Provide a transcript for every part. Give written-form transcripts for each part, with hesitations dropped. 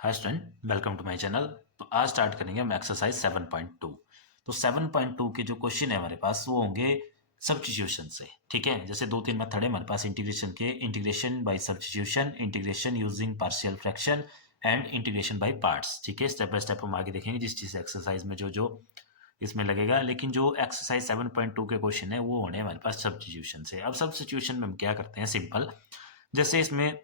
Hi student, welcome to my channel. तो आज start करेंगे हम एक्सरसाइज 7.2। तो 7.2 के जो क्वेश्चन है हमारे पास वो होंगे सब्स्टिट्यूशन से। ठीक है, जैसे दो तीन मेथड है हमारे पास इंटीग्रेशन के, integration by substitution, integration using partial fraction and integration by parts. ठीक है, स्टेप बाय स्टेप हम आगे देखेंगे जिस चीज़ एक्सरसाइज में जो जो इसमें लगेगा। लेकिन जो एक्सरसाइज 7.2 के क्वेश्चन है वो होने हमारे पास सब्स्टिट्यूशन से। अब सब्स्टिट्यूशन में हम क्या करते हैं, सिंपल। जैसे इसमें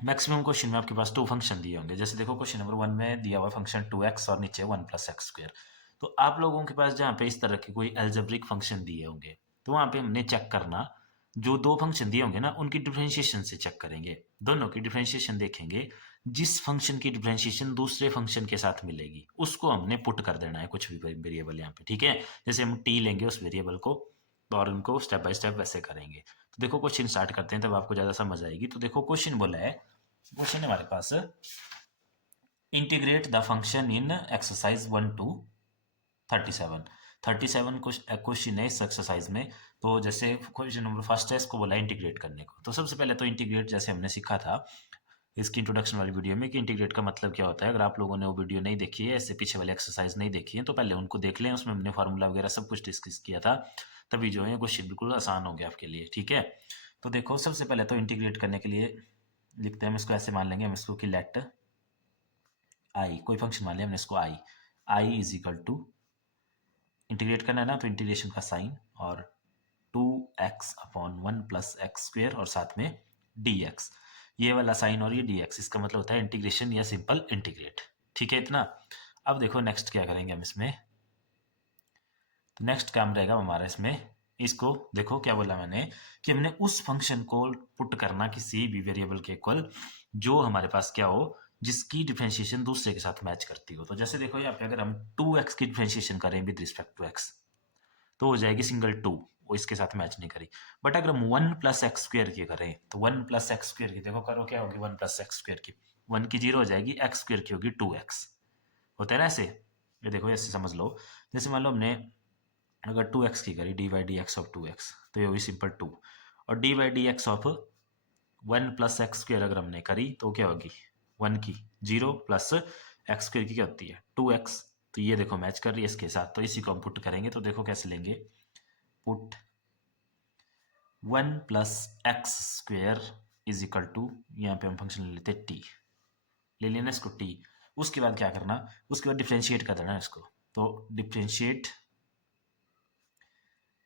मैक्सिमम क्वेश्चन में आपके पास टू फंक्शन दिए होंगे। जैसे देखो क्वेश्चन नंबर 1 में दिया हुआ फंक्शन 2x और नीचे 1+x²। तो आप लोगों के पास जहाँ पे इस तरह के कोई एल्जेब्रिक फंक्शन दिए होंगे तो वहाँ पे हमने चेक करना, जो दो फंक्शन दिए होंगे ना उनकी डिफरेंशिएशन से चेक करेंगे। दोनों की डिफरेंशिएशन देखेंगे, जिस फंक्शन की डिफरेंशिएशन दूसरे फंक्शन के साथ मिलेगी उसको हमने पुट कर देना है कुछ भी वेरिएबल यहाँ पे। ठीक है, जैसे हम टी लेंगे उस वेरिएबल को और उनको स्टेप बाय स्टेप वैसे करेंगे। तो देखो क्वेश्चन स्टार्ट करते हैं तब आपको ज़्यादा समझ आएगी। तो देखो क्वेश्चन बोला है, क्वेश्चन है हमारे पास, integrate the function in exercise 1 to 37। 37 क्वेश्चन है इस एक्सरसाइज में। तो जैसे क्वेश्चन नंबर फर्स्ट है, इसको बोला इंटीग्रेट करने को। तो सबसे पहले तो इंटीग्रेट जैसे हमने सीखा था इसकी इंट्रोडक्शन वाली वीडियो में कि इंटीग्रेट का मतलब क्या होता है। अगर आप लोगों ने वो वीडियो नहीं देखी है, इससे पीछे वाली एक्सरसाइज नहीं देखी है, तो पहले उनको देख लें। उसमें हमने फार्मूला वगैरह सब कुछ डिस्कस किया था, तभी जो है क्वेश्चन बिल्कुल आसान हो गया आपके लिए। ठीक है, तो देखो सबसे पहले तो इंटीग्रेट करने के लिए लिखते हैं हम इसको, ऐसे मान लेंगे हम इसको कि लेट आई, कोई फंक्शन मान लिया हमने इसको आई इज इक्वल टू, इंटीग्रेट करना है ना तो इंटीग्रेशन का साइन और 2x/1+x² और साथ में dx, ये वाला साइन और ये dx, इसका मतलब होता है इंटीग्रेशन या सिंपल इंटीग्रेट। ठीक है इतना। अब देखो नेक्स्ट क्या करेंगे हम इसमें। तो नेक्स्ट काम रहेगा हमारा इसमें, इसको देखो क्या बोला मैंने कि हमने उस फंक्शन को पुट करना किसी भी वेरिएबल के इक्वल जो हमारे पास क्या हो, जिसकी डिफरेंशिएशन दूसरे के साथ मैच करती हो। तो जैसे देखो यहाँ पे अगर हम 2x की डिफरेंशिएशन करें विद रिस्पेक्ट टू x तो हो जाएगी सिंगल 2, वो इसके साथ मैच नहीं करी। बट अगर हम 1+x² की करें तो 1+x² की देखो करो क्या होगी, 1+x² की 1 की 0 हो जाएगी, x² की होगी 2x। होता है ना ऐसे, ये देखो ऐसे समझ लो। जैसे मान लो हमने अगर 2x की करी dy/dx ऑफ 2x तो ये होगी सिंपल 2, और dy/dx ऑफ 1+x² अगर हमने करी तो क्या होगी 1 की 0 प्लस x² की क्या होती है 2x। तो ये देखो मैच कर रही है इसके साथ, तो इसी को हम पुट करेंगे। तो देखो कैसे लेंगे, put 1+x² is equal to, यहाँ पे हम फंक्शन ले लेते t, ले लेना इसको t। उसके बाद क्या करना, उसके बाद डिफ्रेंशिएट कर देना इसको। तो differentiate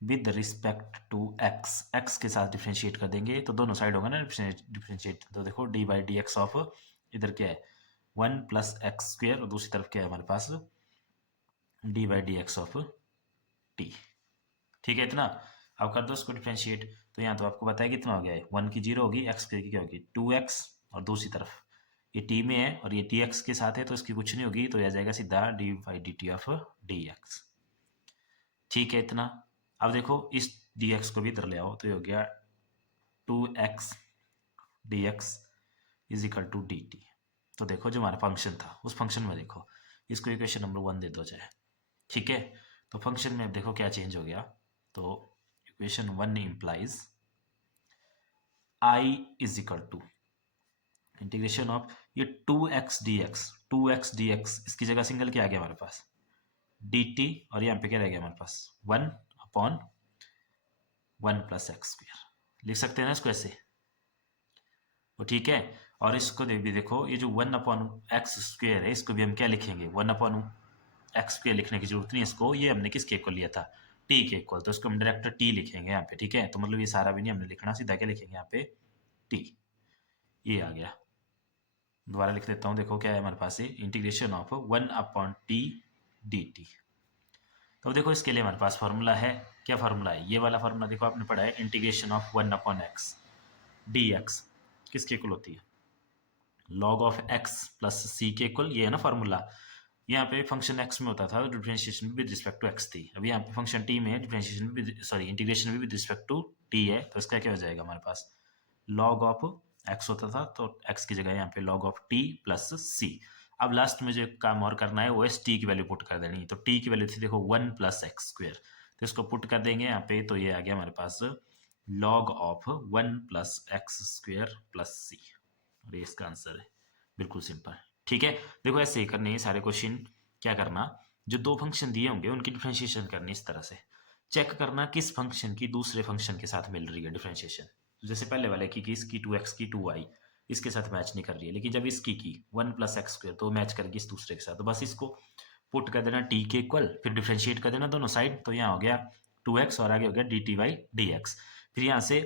with respect to x, x के साथ डिफ्रेंशिएट कर देंगे तो दोनों साइड होगा ना डिफ्रेंशिएट। तो देखो dy/dx ऑफ, इधर क्या है 1+x² और दूसरी तरफ क्या है हमारे पास dy/dx ऑफ t। ठीक है इतना। अब कर दो इसको डिफ्रेंशिएट। तो यहाँ तो आपको पता है कितना हो गया है, 1 की 0 होगी, x² की क्या होगी 2x, और दूसरी तरफ ये t में है और ये dx के साथ है तो इसकी कुछ नहीं होगी, तो यह जाएगा सीधा dy/dt ऑफ dx। ठीक है इतना। अब देखो इस dx को भी इधर ले आओ तो ये हो गया 2x dx is equal to dt। तो देखो जो हमारा फंक्शन था उस फंक्शन में देखो, इसको इक्वेशन नंबर 1 दे दो चाहे। ठीक है, तो फंक्शन में अब देखो क्या चेंज हो गया। तो equation 1 implies i is equal to integration of ये 2x dx इसकी जगह सिंगल क्या आ गया हमारे पास dt, और यहाँ पे क्या रह गया हमारे पास 1/1+x²। लिख सकते हैं ना इसको ऐसे, वो ठीक है। और इसको भी देखो, ये जो 1/x² है इसको भी हम क्या लिखेंगे 1/x² लिखने की जरूरत नहीं है इसको, ये हमने किसके इक्वल लिया था t के इक्वल, तो इसको हम डायरेक्ट t लिखेंगे यहाँ पे। ठीक है, तो मतलब ये सारा भी नहीं हमने लिखना, सीधा क्या लिखेंगे यहाँ पे t। ये आ गया, दोबारा लिख देता हूँ। देखो क्या है हमारे पास, इंटीग्रेशन ऑफ 1/t dt। तो देखो इसके लिए हमारे पास फार्मूला है, क्या फार्मूला है, ये वाला फार्मूला देखो आपने पढ़ा है, इंटीग्रेशन ऑफ 1/x dx किसके इक्वल होती है log of x plus c के इक्वल, ये है ना फार्मूला। यहाँ पे फंक्शन x में होता था तो differentiation with respect to x थी, अभी यहाँ पे फंक्शन t में है, डिफरेंशिएशन विद सॉरी इंटीग्रेशन भी विद रिस्पेक्ट टू t है, तो इसका क्या हो जाएगा हमारे पास log ऑफ x होता था तो x की जगह यहाँ पे log of t plus c। अब लास्ट में जो एक काम और करना है वो है t की वैल्यू पुट कर देनी है। तो t की वैल्यू थी देखो 1+x², तो इसको पुट कर देंगे यहाँ पे, तो ये आ गया हमारे पास log of 1+x² plus c, और ये इसका आंसर है, बिल्कुल सिंपल। ठीक है, देखो ऐसे ही करने हैं सारे क्वेश्चन। क्या करना, जो दो फंक्शन दिए होंगे उनकी डिफरेंशिएशन करनी इस तरह से। चेक करना किस फंक्शन की दूसरे फंक्शन के साथ मिल रही है डिफरेंशिएशन। जैसे पहले वाले की इसकी 2x की 2y इसके साथ मैच नहीं कर रही है, लेकिन जब इसकी की 1+x² तो मैच करेगी इस दूसरे के साथ। तो बस इसको पुट कर देना t के इक्वल, फिर डिफरेंशिएट कर देना दोनों साइड। तो यहाँ हो गया 2x और आगे हो गया dt/dx। फिर यहाँ से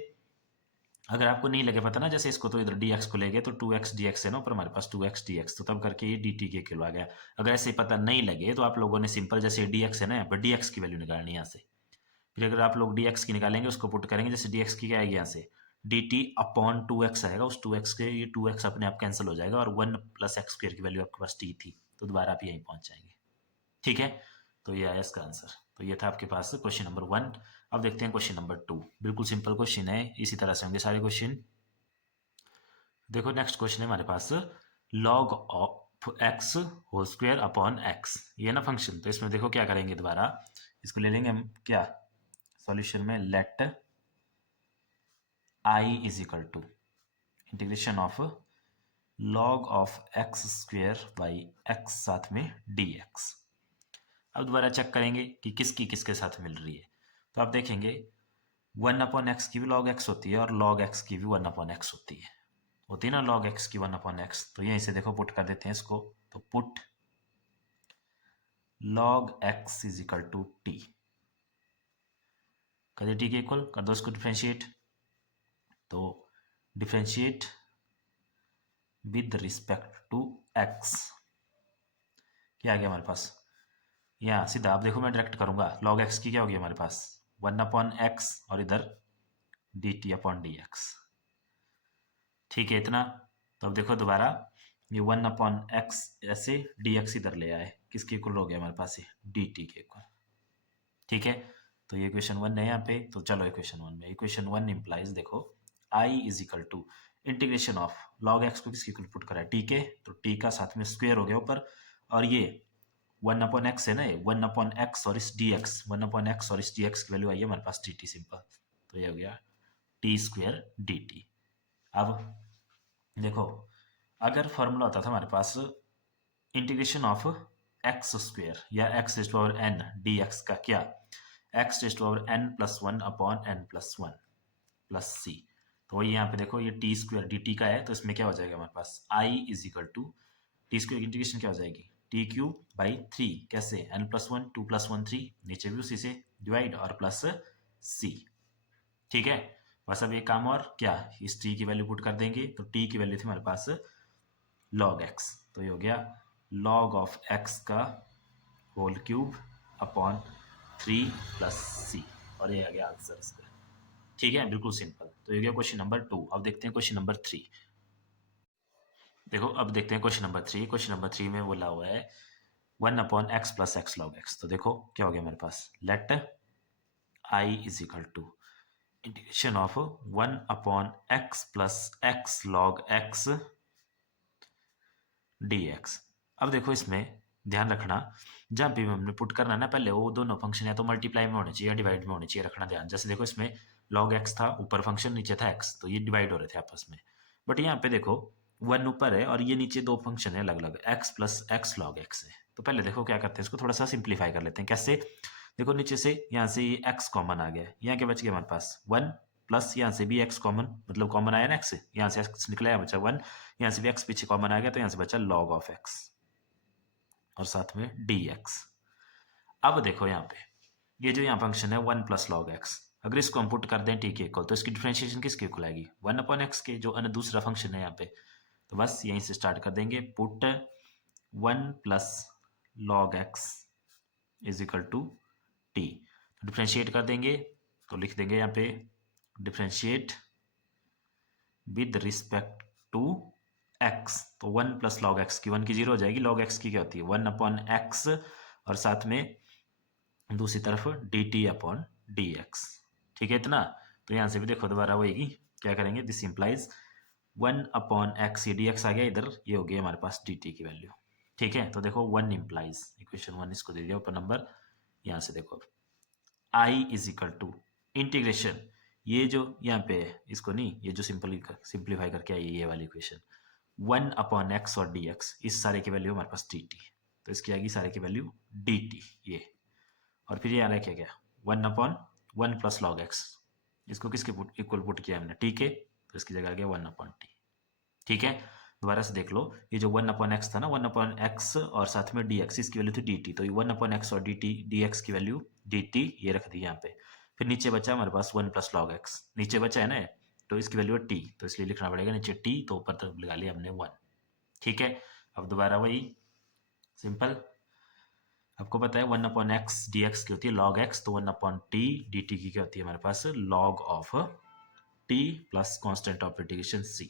अगर आपको नहीं लगे पता ना, जैसे इसको तो इधर dx को ले गए तो 2x dx है ना ऊपर हमारे पास 2x dx, तो तब करके ये dt के किलो आ गया। अगर ऐसे पता नहीं लगे तो आप लोगों ने सिंपल जैसे dx है ना, यहाँ पर dx की वैल्यू निकालनी है यहाँ से। फिर अगर आप लोग dx की निकालेंगे उसको पुट करेंगे, जैसे dx की क्या आएगी यहाँ से dt/2x आएगा। उस 2x के ये 2x अपने आप कैंसिल हो जाएगा और 1+x² की वैल्यू आपके पास t थी, तो दोबारा आप यहीं पहुंच जाएंगे। ठीक है, तो ये आया इसका आंसर। तो ये था आपके पास क्वेश्चन नंबर 1। अब देखते हैं क्वेश्चन नंबर 2। बिल्कुल सिंपल क्वेश्चन है, इसी तरह से होंगे सारे क्वेश्चन। देखो नेक्स्ट क्वेश्चन है हमारे पास log of x whole square upon x, ये ना फंक्शन। तो इसमें देखो क्या करेंगे, दोबारा इसको ले लेंगे हम क्या सॉल्यूशन में, let i is equal to integration of log of x square by x साथ में dx। अब दोबारा चेक करेंगे कि किसकी किसके साथ मिल रही है। तो आप देखेंगे 1/x की भी log x होती है और log x की भी 1/x होती है ना, log x की 1/x। तो यहीं से देखो पुट कर देते हैं इसको, तो put log x is equal to t, कर दे टी के इक्वल, कर दो इसको डिफ्रेंशिएट। तो differentiate with respect to x, क्या आ गया हमारे पास, यहाँ सीधा आप देखो मैं डायरेक्ट करूंगा, log x की क्या होगी हमारे पास 1/x और इधर dt/dx। ठीक है इतना। तो अब देखो दोबारा ये 1/x ऐसे dx इधर ले आए, किसके इक्वल हो गया हमारे पास ये dt के इक्वल। ठीक है, तो ये इक्वेशन 1 है यहाँ पे। तो चलो इक्वेशन 1 में, इक्वेशन 1 इंप्लाइज देखो i is equal to integration of log x को किसके इक्वल पुट करा है t के, तो t का साथ में स्क्वायर हो गया ऊपर, और ये 1/x है ना, ये 1/x और इस dx 1/x और इस dx की वैल्यू आई है हमारे पास dt सिंपल। तो ये हो गया t² dt। अब देखो अगर फॉर्मूला होता था हमारे पास इंटीग्रेशन ऑफ एक्स स्क्वेयर या x raise to power n dx का, क्या x raise to power n+1/n+1 plus c। तो वही यहाँ पे देखो ये t² dt का है, तो इसमें क्या हो जाएगा हमारे पास i is equal to t² integration क्या हो जाएगी t³/3, कैसे n+1 2+1 3, नीचे भी उसी से डिवाइड और प्लस c। ठीक है, बस अब एक काम और, क्या इस t की वैल्यू पुट कर देंगे। तो t की वैल्यू थी हमारे पास log x, तो ये हो गया log ऑफ x का whole cube upon 3 plus c, और ये आ गया आंसर इसका। ठीक है, बिल्कुल सिंपल। तो ये गया क्वेश्चन नंबर 2। अब देखते हैं क्वेश्चन नंबर 3। देखो अब देखते हैं क्वेश्चन नंबर 3। क्वेश्चन नंबर 3 में बोला हुआ है 1/x plus x log x। तो देखो क्या हो गया हमारे पास, let i is equal to integration of 1/x plus x log x dx। अब देखो इसमें ध्यान रखना, जब भी हमने पुट करना ना, पहले वो दोनों फंक्शन या तो मल्टीप्लाई में होने चाहिए या डिवाइड में होने चाहिए, रखना ध्यान। जैसे देखो इसमें log x था, ऊपर फंक्शन नीचे था x, तो ये डिवाइड हो रहे थे आपस में। बट यहाँ पे देखो 1 ऊपर है और ये नीचे दो फंक्शन है अलग अलग, x plus x log x है। तो पहले देखो क्या करते हैं, इसको थोड़ा सा सिंप्लीफाई कर लेते हैं। कैसे, देखो नीचे से यहाँ से ये x कॉमन आ गया, यहाँ क्या बच गया हमारे पास 1 प्लस यहाँ से भी x कॉमन, मतलब कॉमन आया ना x, यहाँ से x निकला बचा 1, यहाँ से भी x पीछे कॉमन आ गया, तो यहाँ से बचा log ऑफ x और साथ में dx। अब देखो यहाँ पे ये जो यहाँ फंक्शन है 1+log x, अगर इसको हम पुट कर दें t के इक्वल, तो इसकी डिफरेंशिएशन किसके इक्वल आएगी 1/x के, जो अन्य दूसरा फंक्शन है यहाँ पे। तो बस यहीं से स्टार्ट कर देंगे, put 1+log x is equal to t। Differentiate कर देंगे तो लिख देंगे यहाँ पे differentiate with respect to x। तो 1+log x की 1 की 0 हो जाएगी, log x की क्या होती है 1/x और साथ में दूसरी तरफ dt/dx। ठीक है इतना। तो यहाँ से भी देखो दोबारा वही क्या करेंगे, दिस इंप्लाइज 1/x, ये dx आ गया इधर, ये हो गया हमारे पास dt की वैल्यू। ठीक है, तो देखो 1 इंप्लाइज इक्वेशन 1 इसको दे दिया ऊपर नंबर। यहाँ से देखो i is equal to integration, ये जो यहाँ पे है इसको नहीं, ये जो सिंपलीफाई करके आई ये वाली इक्वेशन 1/x और dx, इस सारे की वैल्यू हमारे पास dt, तो इसकी आएगी सारे की वैल्यू dt ये। और फिर ये आ रहा है क्या क्या 1/1 प्लस लॉग एक्स, इसको किसके इक्वल पुट किया हमने t के, तो इसकी जगह आ गया 1/t। ठीक है, दोबारा से देख लो, ये जो 1/x था ना, 1/x और साथ में dx, इसकी वैल्यू थी dt, तो ये 1/x और dt dx की वैल्यू dt ये रख दी यहाँ पे। फिर नीचे बचा हमारे पास 1 प्लस लॉग एक्स, नीचे बचा है ना, तो इसकी वैल्यू है t, तो इसलिए लिखना पड़ेगा नीचे t, तो ऊपर तक लगा लिया हमने 1। ठीक है, अब दोबारा वही सिंपल, आपको पता है 1/x dx की होती है log x, तो 1/t dt की क्या होती है हमारे पास log of t plus constant of integration c।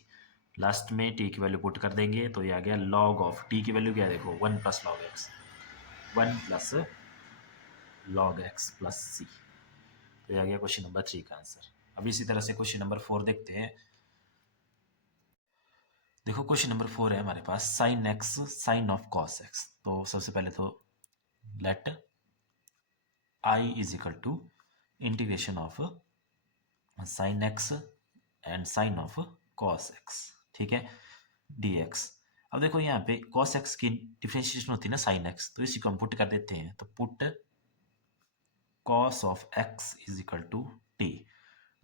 Last में t की वैल्यू पुट कर देंगे, तो ये आ गया log ऑफ t की वैल्यू क्या है, देखो 1 plus log x, 1 plus log x plus c। तो ये आ गया क्वेश्चन नंबर 3 का आंसर। अब इसी तरह से क्वेश्चन नंबर 4 देखते हैं। देखो क्वेश्चन नंबर 4 है हमारे पास sine X sine of cos X. तो सबसे पहले तो let I is equal to integration of sine X and sine of cos X, ठीक है, dx। अब देखो यहाँ पे cos x की डिफरेंशिएशन होती है ना साइन x, तो इसी को हम पुट कर देते हैं, तो put cos of x is equal to t।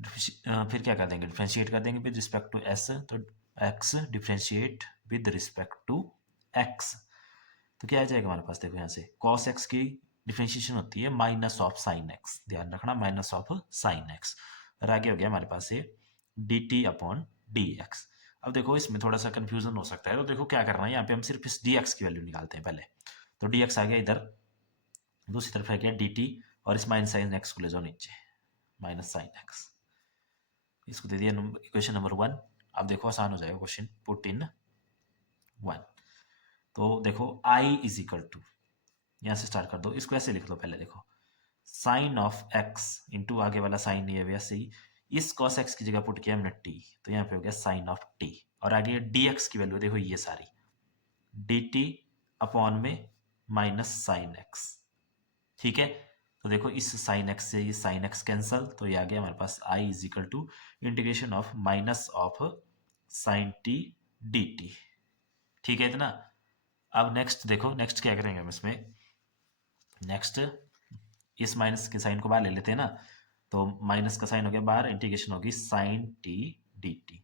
फिर क्या कर देंगे, डिफरेंशिएट कर देंगे विद रिस्पेक्ट टू s, तो x differentiate with respect to x, तो क्या आ जाएगा हमारे पास, देखो यहाँ से cos x की डिफरेंशिएशन होती है माइनस ऑफ साइन x, ध्यान रखना माइनस ऑफ साइन x, और आगे हो गया हमारे पास ये dt अपॉन dx। अब देखो इसमें थोड़ा सा कंफ्यूजन हो सकता है, तो देखो क्या करना है, यहाँ पे हम सिर्फ इस dx की वैल्यू निकालते हैं पहले, तो dx आ गया इधर, दूसरी तरफ है क्या dt, और इस माइनस साइन x को ले जाओ नीचे, माइनस साइन x, इसको दे दिया इक्वेशन नंबर 1। अब देखो आसान हो जाएगा क्वेश्चन, पुट इन 1, तो देखो i इज इक्वल टू, यहाँ से स्टार्ट कर दो, इसको ऐसे लिख लो पहले, देखो साइन ऑफ x इंटू आगे वाला साइन ये वैसे ही, इस cos x की जगह पुट किया हमने t, तो यहाँ पे हो गया साइन ऑफ t, और आगे dx की वैल्यू देखो ये सारी dt अपॉन में माइनस साइन x, ठीक है, तो देखो इस साइन x से ये साइन x कैंसल, तो ये आ गया हमारे पास i is equal to integration of minus of sine t dt, ठीक है इतना। अब नेक्स्ट देखो, नेक्स्ट क्या करेंगे हम इसमें, नेक्स्ट इस माइनस के साइन को बाहर ले लेते हैं ना, तो माइनस का साइन हो गया बाहर, इंटीग्रेशन होगी साइन टी डी टी।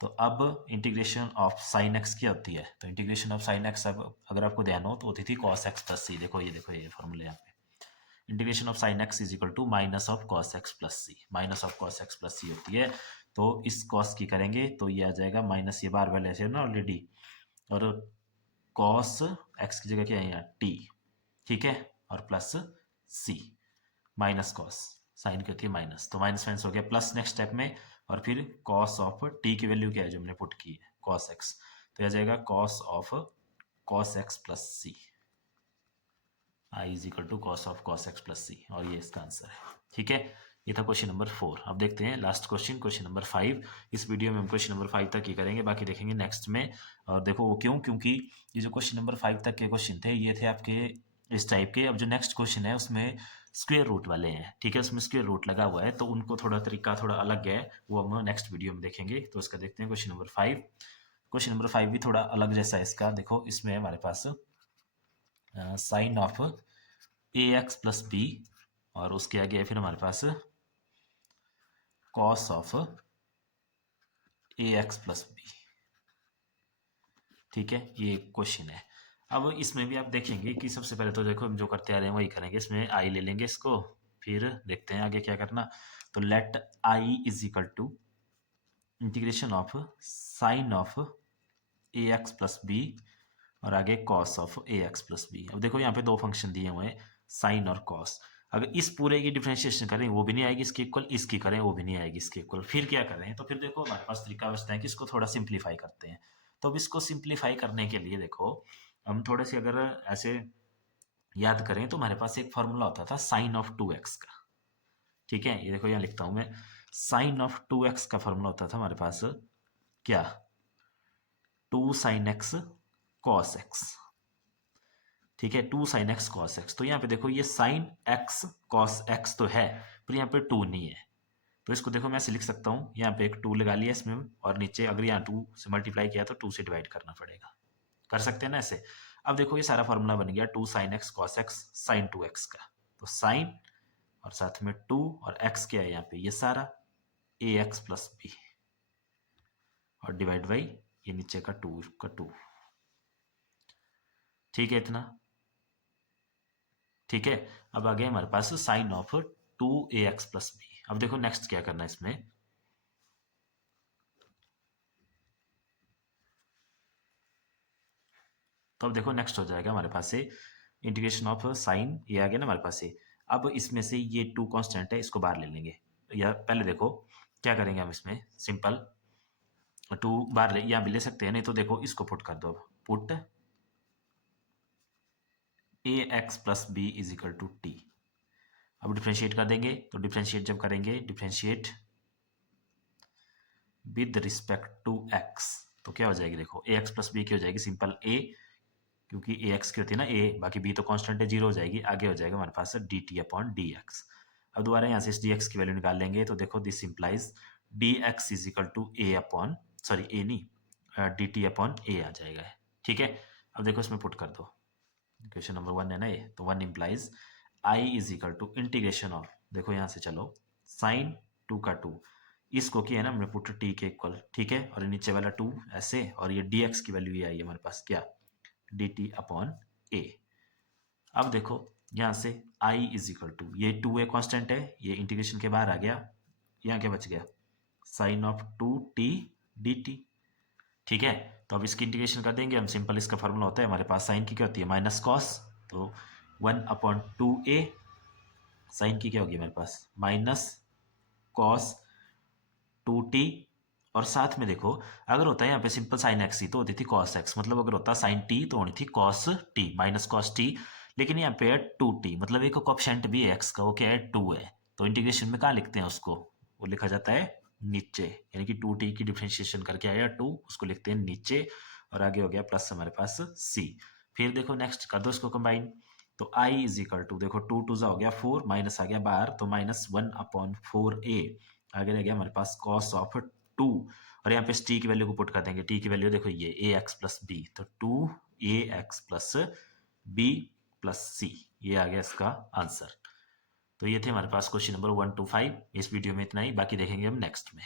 तो अब इंटीग्रेशन ऑफ साइन एक्स क्या होती है, तो इंटीग्रेशन ऑफ साइन एक्स अब अगर आपको ध्यान हो तो होती थी कॉस एक्स प्लस सी, देखो ये फॉर्मूला यहाँ पे, integration of sine X is equal to minus of cos X plus C, minus of cos X plus C होती है, तो इस कॉस की करेंगे तो ये आ जाएगा माइनस, ये बार वाले ऐसे ना ऑलरेडी, और कॉस एक्स की जगह क्या है यहाँ टी, ठीक है, और plus C, minus cos sine की होती है माइनस, तो माइनस माइनस हो गया प्लस नेक्स्ट स्टेप में, और फिर कॉस ऑफ टी की वैल्यू क्या है जो हमने पुट की है कॉस एक्स, तो आ जाएगा cos of cos X plus C, I is equal to cos of cos X plus C, और ये इसका आंसर है, ठीक है। ये था क्वेश्चन नंबर 4। अब देखते हैं लास्ट क्वेश्चन, क्वेश्चन नंबर 5। इस वीडियो में हम क्वेश्चन नंबर 5 तक ही करेंगे, बाकी देखेंगे नेक्स्ट में। और देखो वो क्यों, क्योंकि ये जो क्वेश्चन नंबर 5 तक के क्वेश्चन थे ये थे आपके इस टाइप के। अब जो नेक्स्ट क्वेश्चन है उसमें स्क्वायर रूट वाले हैं, ठीक है, उसमें स्क्वायर रूट लगा हुआ है, तो उनको थोड़ा तरीका थोड़ा अलग है, वो हम नेक्स्ट वीडियो में देखेंगे। तो इसका देखते हैं क्वेश्चन नंबर 5। क्वेश्चन नंबर 5 भी थोड़ा अलग जैसा है इसका, देखो इसमें हमारे पास sine of A x plus B, और उसके आगे फिर हमारे पास cos of A x plus B, ठीक है, ये क्वेश्चन है। अब इसमें भी आप देखेंगे कि सबसे पहले तो देखो हम जो करते आ रहे हैं वही करेंगे, इसमें आई ले लेंगे इसको, फिर देखते हैं आगे क्या करना। तो let I is equal to integration of sine of A x plus B, और आगे cos of A x plus B. अब देखो यहाँ पे दो फंक्शन दिए हुए हैं साइन और कॉस, अगर इस पूरे की डिफरेंशिएशन करें वो भी नहीं आएगी इसके इक्वल, इसकी करें वो भी नहीं आएगी इसके इक्वल, फिर क्या करें, तो फिर देखो हमारे पास तरीका बचता है कि इसको थोड़ा सिंप्लीफाई करते हैं। तो अब इसको सिंप्लीफाई करने के लिए देखो हम थोड़े से अगर ऐसे याद करें तो हमारे पास एक फॉर्मूला होता था साइन ऑफ 2x का, ठीक है, ये देखो यहाँ लिखता हूं मैं, साइन ऑफ 2x का फॉर्मूला होता था हमारे पास क्या, 2 साइन एक्स कॉस एक्स, ठीक है, 2 साइन एक्स कॉस एक्स। तो यहाँ पे देखो ये साइन एक्स कॉस एक्स तो है, पर यहाँ पे 2 नहीं है, तो इसको देखो मैं ऐसे लिख सकता हूँ, यहाँ पे एक 2 लगा लिया इसमें, और नीचे अगर यहाँ 2 से मल्टीप्लाई किया तो 2 से डिवाइड करना पड़ेगा। कर सकते हैं ना ऐसे। अब देखो ये सारा फॉर्मूला बन गया 2 sin x cos x sin 2x का। तो साइन और साथ में 2 और x क्या है यहाँ पे, ये सारा ax प्लस बी और डिवाइड बाई ये नीचे का 2 का 2। ठीक है इतना, ठीक है। अब आ गया हमारे पास sine of 2ax plus B. अब देखो नेक्स्ट क्या करना है इसमें, तो अब देखो नेक्स्ट हो जाएगा हमारे पास से इंटीग्रेशन ऑफ साइन, ये आ गया ना हमारे पास से। अब इसमें से ये 2 कांस्टेंट है, इसको बाहर ले लेंगे। या पहले देखो क्या करेंगे हम इसमें, सिंपल 2 बाहर यहाँ भी ले सकते हैं, नहीं तो देखो इसको पुट कर दो। अब put a x plus b is equal to t. अब डिफ्रेंशिएट कर देंगे, तो डिफ्रेंशिएट जब करेंगे, differentiate with respect to x, तो क्या हो जाएगी देखो, ए एक्स प्लस बी की हो जाएगी सिंपल ए, क्योंकि ए एक्स की होती है ना ए, बाकी बी तो कांस्टेंट है, जीरो हो जाएगी। आगे हो जाएगा हमारे पास D T upon D X. अब दोबारा यहाँ से इस डी एक्स की वैल्यू निकाल लेंगे, तो देखो this implies D X is equal to A upon, sorry A नहीं, डी टी अपॉन ए आ जाएगा। ठीक है, अब देखो इसमें पुट कर दो, इक्वेशन नंबर 1 है ना ये, तो 1 implies I is equal to integration of, देखो यहाँ से चलो साइन 2 का 2, इसको किया है ना हमने पुट टी के इक्वल, ठीक है, और नीचे वाला 2 ऐसे, और ये डी एक्स की वैल्यू ये आई है हमारे पास क्या, डी टी अपॉन ए। अब देखो यहाँ से आई इज इक्वल टू, ये 2 ए कॉन्स्टेंट है, ये इंटीग्रेशन के बाहर आ गया, यहाँ क्या बच गया, साइन ऑफ 2t dt। ठीक है, तो अब इसकी इंटीग्रेशन कर देंगे हम, सिंपल इसका फॉर्मूला होता है हमारे पास, साइन की क्या होती है माइनस कॉस, तो 1 अपॉन 2a, साइन की क्या होगी हमारे पास माइनस कॉस 2t, और साथ में देखो अगर होता है यहाँ पे सिंपल साइन एक्स ही तो होती थी कॉस एक्स, मतलब अगर होता साइन टी तो होनी थी cos T minus cos T, लेकिन यहाँ पे है 2t, मतलब एक कोएफिशिएंट भी है एक्स का, वो क्या है 2 है, तो इंटीग्रेशन में कहाँ लिखते हैं उसको, वो लिखा जाता है नीचे, यानी कि 2t की डिफ्रेंशिएशन करके आया 2, उसको लिखते हैं नीचे, और आगे हो गया प्लस हमारे पास c। फिर देखो नेक्स्ट कर दो इसको कंबाइन, तो i इज इक्वल टू, देखो 2 2 हो गया 4, माइनस आ गया बाहर, तो माइनस 1 अपॉन 4a, आगे रह गया हमारे पास कॉस ऑफ 2, और यहाँ पे टी की वैल्यू को पुट कर देंगे, टी की वैल्यू देखो ये ए एक्स प्लस बी, तो 2ax प्लस बी प्लस सी, ये आ गया इसका आंसर। तो ये थे हमारे पास क्वेश्चन नंबर 1 to 5। इस वीडियो में इतना ही, बाकी देखेंगे हम नेक्स्ट में।